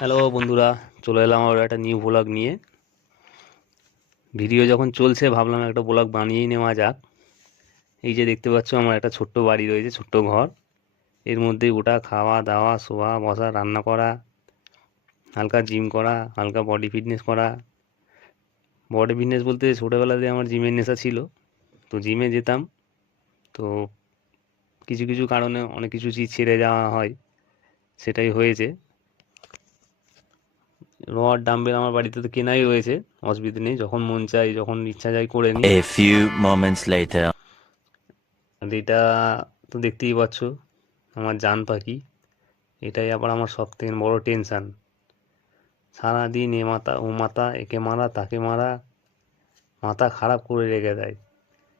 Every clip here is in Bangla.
হ্যালো বন্ধুরা, চলে এলাম আবার একটা নিউ ব্লগ নিয়ে। ভিডিও যখন চলছে ভাবলাম একটা ব্লগ বানিয়েই নেওয়া যাক। এই যে দেখতে পাচ্ছ, আমার একটা ছোট্ট বাড়ি রয়েছে, ছোট্ট ঘর। এর মধ্যেই ওটা খাওয়া দাওয়া শোয়া বসা, রান্না করা, হালকা জিম করা, হালকা বডি ফিটনেস করা। বডি ফিটনেস বলতে ছোটোবেলাতে আমার জিমের নেশা ছিল, তো জিমে যেতাম। তো কিছু কিছু কারণে অনেক কিছু চিজ ছেড়ে যাওয়া হয়, সেটাই হয়েছে। রড ডাম্বেল আমার বাড়িতে তো কেনাই রয়েছে, অসুবিধা নেই, যখন মন চাই যখন ইচ্ছা যায় করে নিই। A few moments later. আর এটা তো দেখতেই পাচ্ছ, আমার জান পাখি। এটাই আবার আমার সব থেকে বড় টেনশন। সারাদিন এ মাথা ও মাথা, একে মারা তাকে মারা, মাথা খারাপ করে রেখে দেয়।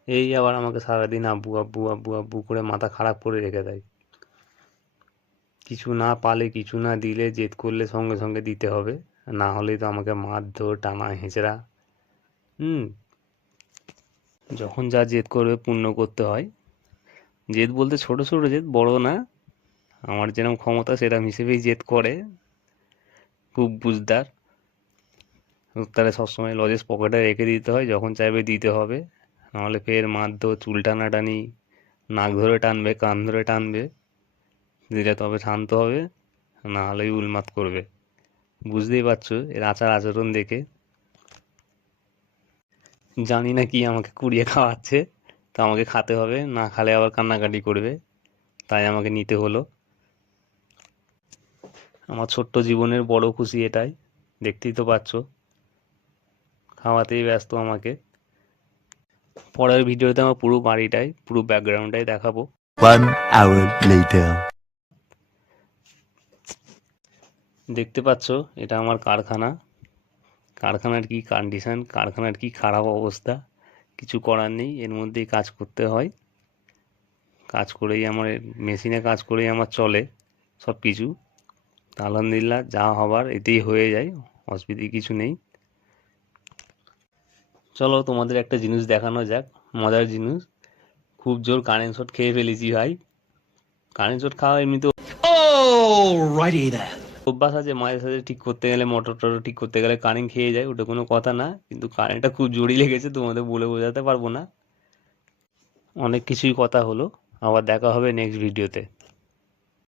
এই আবার আমাকে সারাদিন আব্বু আব্বু আব্বু আব্বু করে মাথা খারাপ করে রেখে দেয়। কিছু না পালে কিছু না দিলে জেদ করলে সঙ্গে সঙ্গে দিতে হবে, না হলেই তো আমাকে মারধর টানা হেঁচড়া। হুম। যখন যা জেদ করবে পূর্ণ করতে হয়। জেদ বলতে ছোট ছোট জেদ, বড় না। আমার যেরকম ক্ষমতা সেরকম হিসেবেই জেদ করে। খুব বুঝদার। তারা সবসময় লজেস পকেটে রেখে দিতে হয়, যখন চাইবে দিতে হবে। নাহলে ফের মারধর, চুল টানাটানি, নাক ধরে টানবে, কান ধরে টানবে। দিলে তবে শান্ত হবে, না হলেই উন্মাদ করবে। বুঝতেই পারছো এর আচার আচরণ দেখে। জানি না কি আমাকে কুড়িয়ে খাওয়াচ্ছে, তো আমাকে খাতে হবে, না খালে আবার কান্নাকাটি করবে। তাই আমাকে নিতে হলো। আমার ছোট্ট জীবনের বড় খুশি এটাই। দেখতেই তো পাচ্ছো, খাওয়াতেই ব্যস্ত আমাকে। পরের ভিডিওতে আমার পুরো বাড়িটাই, পুরো ব্যাকগ্রাউন্ডটাই দেখাবো। 1 hour later. দেখতে পাচ্ছ, এটা আমার কারখানা। কারখানার কি কন্ডিশন, কারখানার কি খারাপ অবস্থা। কিছু করার নেই, এর মধ্যেই কাজ করতে হয়। কাজ করেই আমার, মেশিনে কাজ করেই আমার চলে সব কিছু। আলহামদুলিল্লাহ, যা হবার এতেই হয়ে যায়, অসুবিধে কিছু নেই। চলো তোমাদের একটা জিনিস দেখানো যাক, মজার জিনিস। খুব জোর কারেন্ট শট খেয়ে ফেলেছি ভাই। কারেন্ট শট খাওয়া এমনিতেও Alrighty then. অভ্যাস আছে, মাঝে সাঝে ঠিক করতে গেলে, মোটর টোটর ঠিক করতে গেলে কারেন্ট খেয়ে যায়, ওটা কোনো কথা না। কিন্তু কারেন্টটা খুব জোরই লেগেছে, তোমাদের বলে বোঝাতে পারবো না। অনেক কিছুই কথা হলো, আবার দেখা হবে নেক্সট ভিডিওতে।